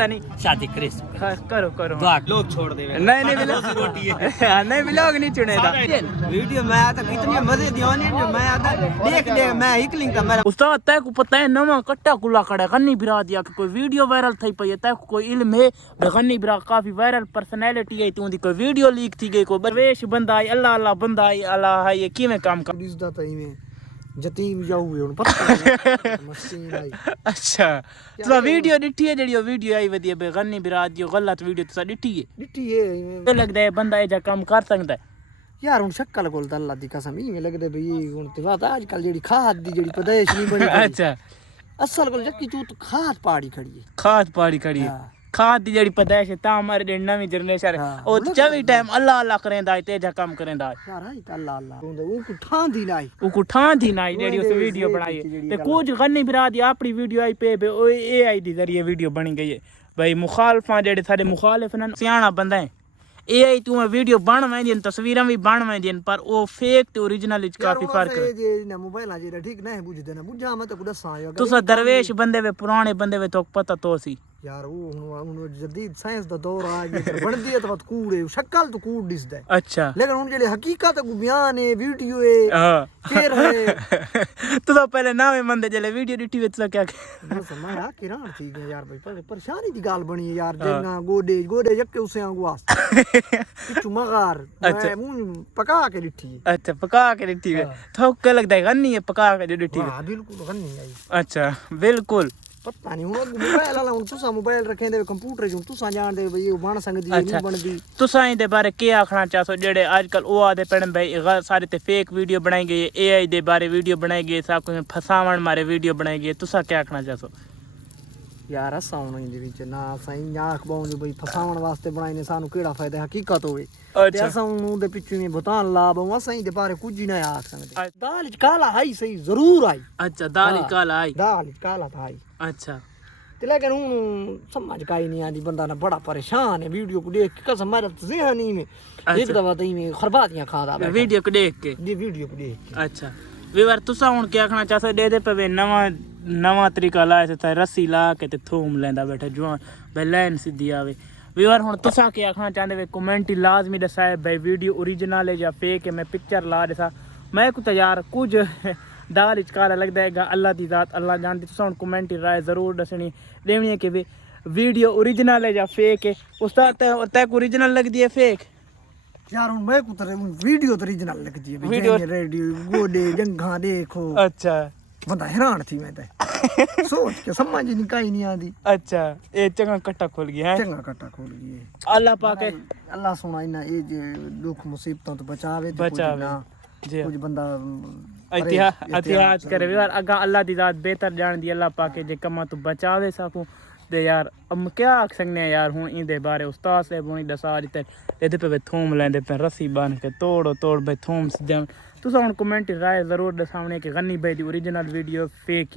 नहीं शादी क्रिस करो करो लोग छोड़ दे नहीं नहीं रोटी है नहीं व्लॉग नहीं चुनेगा वीडियो मैं आता इतनी मजे दियोने मैं आता देख ले मैं हिकलिंग था मेरा उस्ताद तय को पता है नवा कट्टा कुला खड़ा गन्नी बिरा दिया कि कोई वीडियो वायरल थई पई तय को कोई इल्म है गन्नी बिरा काफी वायरल पर्सनालिटी है तू दी कोई वीडियो लीक थी गई कोई दरवेश बंदा है अल्लाह अल्लाह बंदा है अल्लाह है ये किवें काम कर दिसदा तई में जतीम जाऊ हुन पता मस्ती आई अच्छा तो वीडियो डिठी है जेडी वीडियो आई वदी बे गन्नी बिरा दी गलत वीडियो तो डिठी है तो लगदा है बंदा ए जा काम कर सकदा है यार हुन शक्ल कोल त अल्लाह दी कसम ही में लगदे भई हुन ते बात आजकल जेडी खाद दी जेडी पदेश नहीं बनी अच्छा असल कोल जक्की तू तो खाद पाड़ी खड़ी है खाद पाड़ी खड़ी है खाद दी जेडी पदेश ता हमारे जे नवी जनरेशन ओ 24 टाइम अल्लाह अल्लाह करेंदा ते जा काम करेंदा यार आई त अल्लाह अल्लाह वो को ठांदी नाई वो को ठांदी नाई जेडी उस वीडियो बनाई ते कुछ गन्नी बिरा दी अपनी वीडियो आई पे ओ एआई दी जरिए वीडियो बनी गई है भाई मुखालफा जेडे साडे मुखालिफ न सियाणा बंदा है एआई तू वीडियो बन वेंदी तस्वीरां भी बन वेंदी पर ओ फेक ते ओरिजिनल इच काफी फर्क है जे ना मोबाइल जे ठीक नहीं बुझदे ना बुझा मैं तो दसा तुसा दरवेश बंदे वे पुराने बंदे वे तो पता तो सी यार वो हुन जदीद साइंस दा दौर आ गया बनदी है तो कूड़े शक्ल तो कूड़ दिसदा है अच्छा लेकिन हुन जेडे हकीकत को बयान है वीडियो है हां शेर है तो पहले नावे बंदे जेले वीडियो डिटी विच क्या बस मैं आ किरान थी गया यार भाई परेशानी दी गाल बनी है यार जेना गोडे गोडे जक्के उसे आंगू वास्ते किचु मगार मैं मुंह पका के डिठी अच्छा पका के डिठी है तो क्या लगदा है गन्नी है पका के डिठी है हां बिल्कुल गन्नी आई अच्छा बिल्कुल पता नहीं हुन मोबाइल वाला हुन तुसा मोबाइल रखे दे कंप्यूटर जो तुसा जान दे भाई बन सकदी नहीं बनदी तुसा इंदे बारे के आखना चाहसो जेडे आजकल ओ आदे पड़न भाई सारे ते फेक वीडियो बनाई गई एआई दे बारे वीडियो बनाई गई सा कोई फसावण मारे वीडियो बनाई गई तुसा क्या आखना चाहसो यार असा हुन इंदे विच ना सही आख बाउं जो भाई फसावण वास्ते बनाई ने सानू केड़ा फायदा हकीकत होवे ते असा हुन दे पिछू में बतान ला बाउं असा इंदे बारे कुछ ही ना आख सकदे दाल च काला आई सही जरूर आई अच्छा दाल काला आई दाल काला था आई अच्छा ते लेकिन हुन समझ काई नहीं आंदी बंदा ना बड़ा परेशान है वीडियो को देख के कसम मारे ज़हनी में एक दफा तई में खरबातियां खादा वीडियो को देख के जी वीडियो को देख के अच्छा वीवर तुसा हुन क्या आखना चाहसो दे दे पवे नवा तरीका लाए ते रस्सी ला के ते थूम लेंदा बैठा जवान भाई लाइन सीधी आवे वीवर हुन तुसा क्या आखना चाहंदे वे कमेंट लाजमी दसाए भाई वीडियो ओरिजिनल है या फेक है मैं पिक्चर ला दसा मैं को यार कुछ दाल इच काला लगदा है अल्लाह दी जात अल्लाह जानदी तुसा हुन कमेंट राय जरूर दसनी देवनी है कि वीडियो ओरिजिनल है या फेक है उस्ताद तय ओरिजिनल लगदी है फेक यार हुन मैं को वीडियो तो ओरिजिनल लगदी है वीडियो रेडियो गोडे जंघा देखो अच्छा बंदा हैरान थी मैं ते सोच के समझ नहीं काई नहीं आंदी अच्छा ए चंगा कट्टा खोल गया है चंगा कट्टा खोल गया अल्लाह पाके अल्लाह सुना इना ए दुख मुसीबतों तो बचावे जी कुछ बंदा एहतियात करे यार अगा अल्लाह दी जात बेहतर जान दी अल्लाह पाके जे कमा तो बचावे सकूं ते यार अब क्या आख सकने यार हुन इंदे बारे उस्ताद साहब हुन दसा दिते एदे पे थूम लेंदे पे रस्सी बांध के तोड़ भाई थूम तुसा हुन कमेंट राय जरूर दसावने कि गन्नी भाई दी ओरिजिनल वीडियो फेक है।